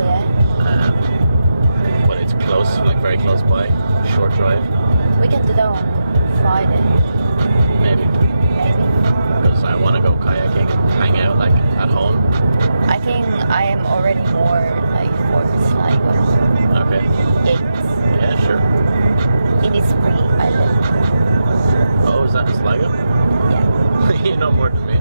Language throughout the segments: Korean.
yeah. Um, but it's close, like very close by, short drive, We can do that on Friday, maybe. maybe. Because I want to go kayaking and hang out like at home. I think I am already more like for Sligo. Okay. Gates. Yeah, sure. It is free island. Oh, is that Sligo? Yeah. you know more than me.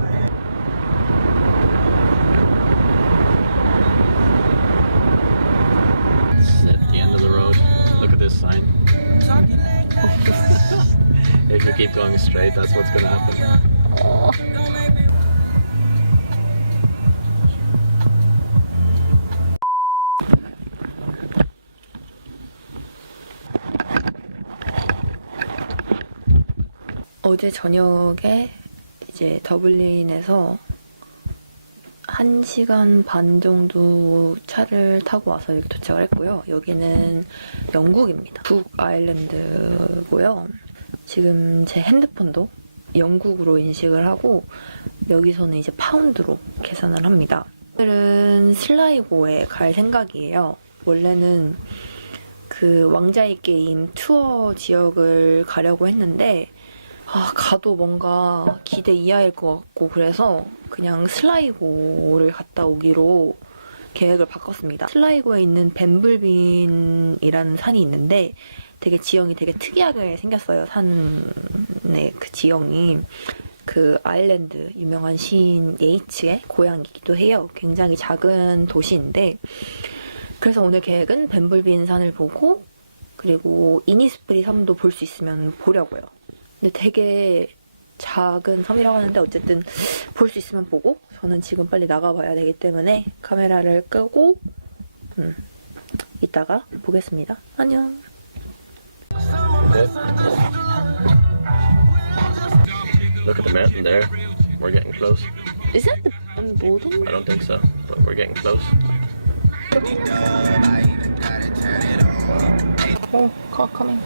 If you keep going straight, that's what's gonna happen. Oh. 어제 저녁에 이제 더블린에서 1시간 반 정도 차를 타고 와서 여기 도착을 했고요. 여기는 영국입니다. 북 아일랜드고요. 지금 제 핸드폰도 영국으로 인식을 하고 여기서는 이제 파운드로 계산을 합니다. 오늘은 슬라이고에 갈 생각이에요. 원래는 그 왕자의 게임 투어 지역을 가려고 했는데 아, 가도 뭔가 기대 이하일 것 같고 그래서 그냥 슬라이고를 갔다 오기로 계획을 바꿨습니다. 슬라이고에 있는 벤블빈이라는 산이 있는데 되게 지형이 되게 특이하게 생겼어요. 산의 그 지형이. 그 아일랜드 유명한 시인 예이츠의 고향이기도 해요. 굉장히 작은 도시인데 그래서 오늘 계획은 벤블빈 산을 보고 그리고 이니스프리 섬도 볼 수 있으면 보려고요. 근데 되게 작은 섬이라고 하는데 어쨌든 볼 수 있으면 보고 저는 지금 빨리 나가봐야 되기 때문에 카메라를 끄고 음, 이따가 보겠습니다. 안녕. Look at the mountain there. We're getting close. Is that the um, building? I don't think so, but we're getting close. Oh, car coming.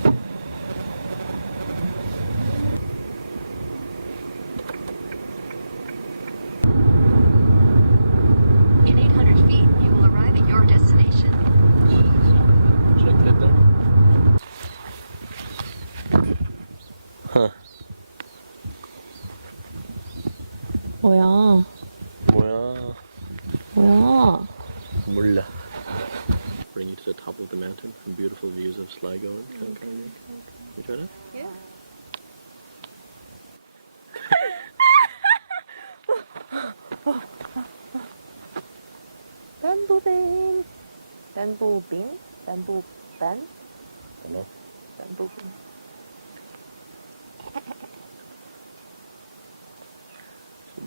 뭐야? 뭐야? 뭐야? 몰라. Bring you to the top of the mountain and beautiful views of Sligo and Cloncarney. You try that? Yeah. 람보빙? 람보반? Hello? 람보빙.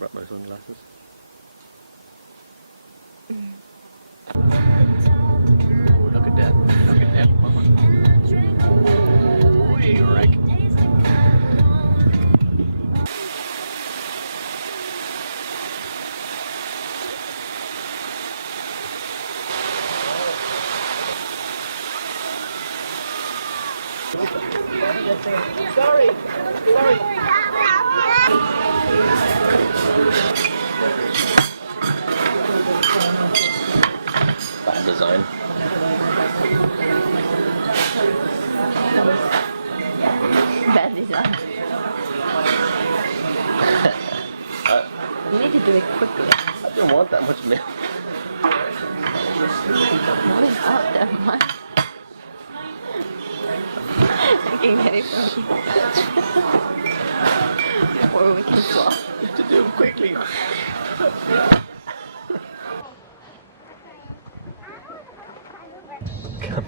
Brought my sunglasses. Ooh, look at that. Look at that, mama. Ooh, hey, Rick. Bad design. Bad design. you need to do it quickly. I didn't want that much milk. What is out there, man? I can get it from you. or we can swap. to do it quickly.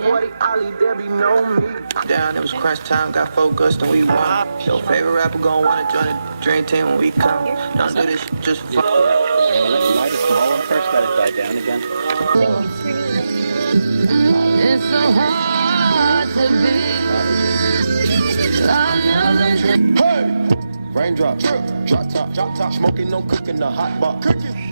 40 Ollie, there be no me. Down, it was crunch time, got focused and we won. Your favorite rapper gon' wanna join the dream team when we come. Don't do this just for fun. Light a small one first, let it die down again. It's so hard to be. I never Raindrop, drop top, drop top, smoking, no cooking, the hot box. Cooking,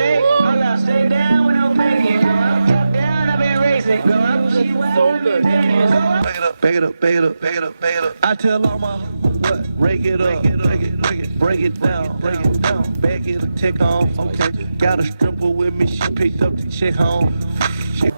good. Bag it up, bag it up, bag it up, bag it up, bag it up. I tell all my what? Rake it up, break it, break it, break it, break it down, break it down. Back it, up, take on. Okay, got a stripper with me. She picked up the chick home. She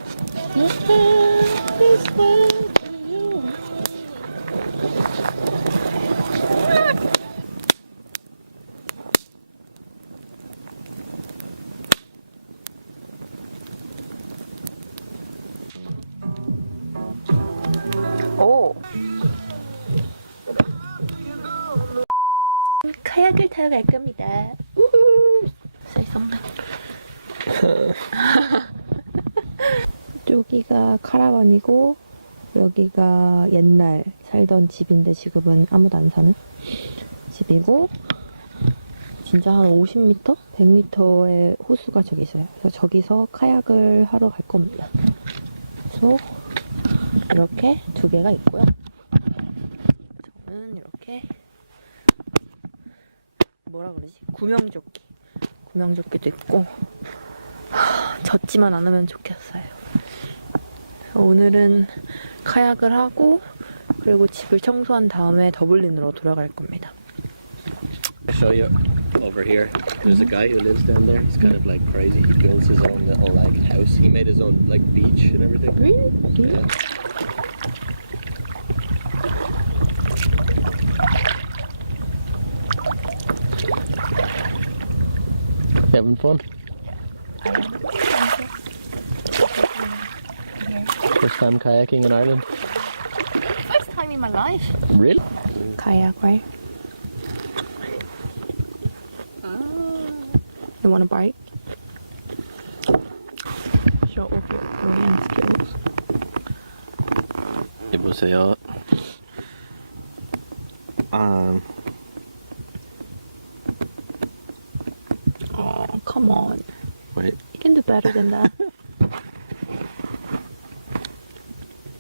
카약을 타러 갈 겁니다. something. 여기가 카라반이고 여기가 옛날 살던 집인데 지금은 아무도 안 사는 집이고 진짜 한 50m? 100m의 호수가 저기 있어요. 그래서 저기서 카약을 하러 갈 겁니다. 그래서 이렇게 두 개가 있고요. 저는 이렇게 뭐라 그러지? 구명조끼. 구명조끼도 있고 하, 젖지만 않으면 좋겠어요. 오늘은 카약을 하고 그리고 집을 청소한 다음에 더블린으로 돌아갈 겁니다. I'll show you over here. There's a guy who lives down there. He's kind of like crazy. He builds his own little like house. He made his own like beach and everything. Really? Yeah. having fun? First time kayaking in Ireland? First time in my life. Really? Kayak, right? Oh. You want a bite? Shot off your Korean skills. Det må säga. Um. That.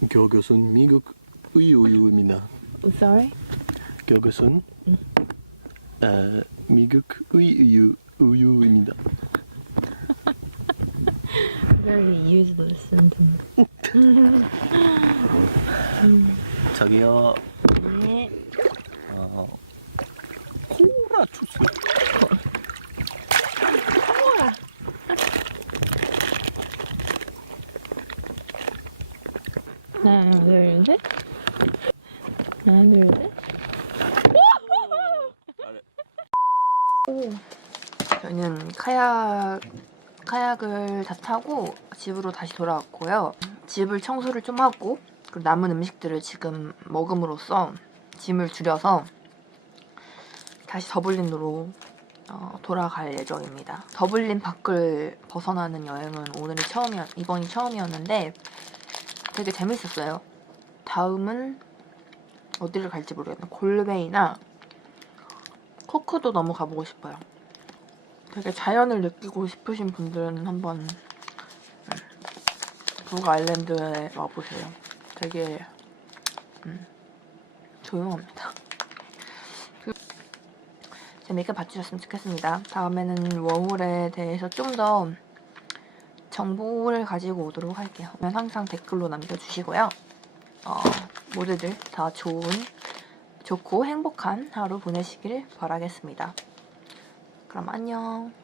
교교순 미국 의우유입니다. Sorry? 교교순 어, 미국 의우유 우유입니다. Very useless sentence. 저기요. 네. 어, 코라 주스. 하나, 둘, 셋. 하나, 둘, 셋. 오. 저희는 카약, 카약을 다 타고 집으로 다시 돌아왔고요. 집을 청소를 좀 하고, 그리고 남은 음식들을 지금 먹음으로써 짐을 줄여서 다시 더블린으로 어, 돌아갈 예정입니다. 더블린 밖을 벗어나는 여행은 오늘이 처음이었, 이번이 처음이었는데 되게 재밌었어요. 다음은 어디를 갈지 모르겠네. 골베이나 코크도 너무 가보고 싶어요. 되게 자연을 느끼고 싶으신 분들은 한번 음, 북 아일랜드에 와보세요. 되게 음, 조용합니다. 그- 재밌게 봐주셨으면 좋겠습니다. 다음에는 워홀에 대해서 좀더 정보를 가지고 오도록 할게요. 항상 댓글로 남겨주시고요. 어, 모두들 다 좋은, 좋고 행복한 하루 보내시길 바라겠습니다. 그럼 안녕.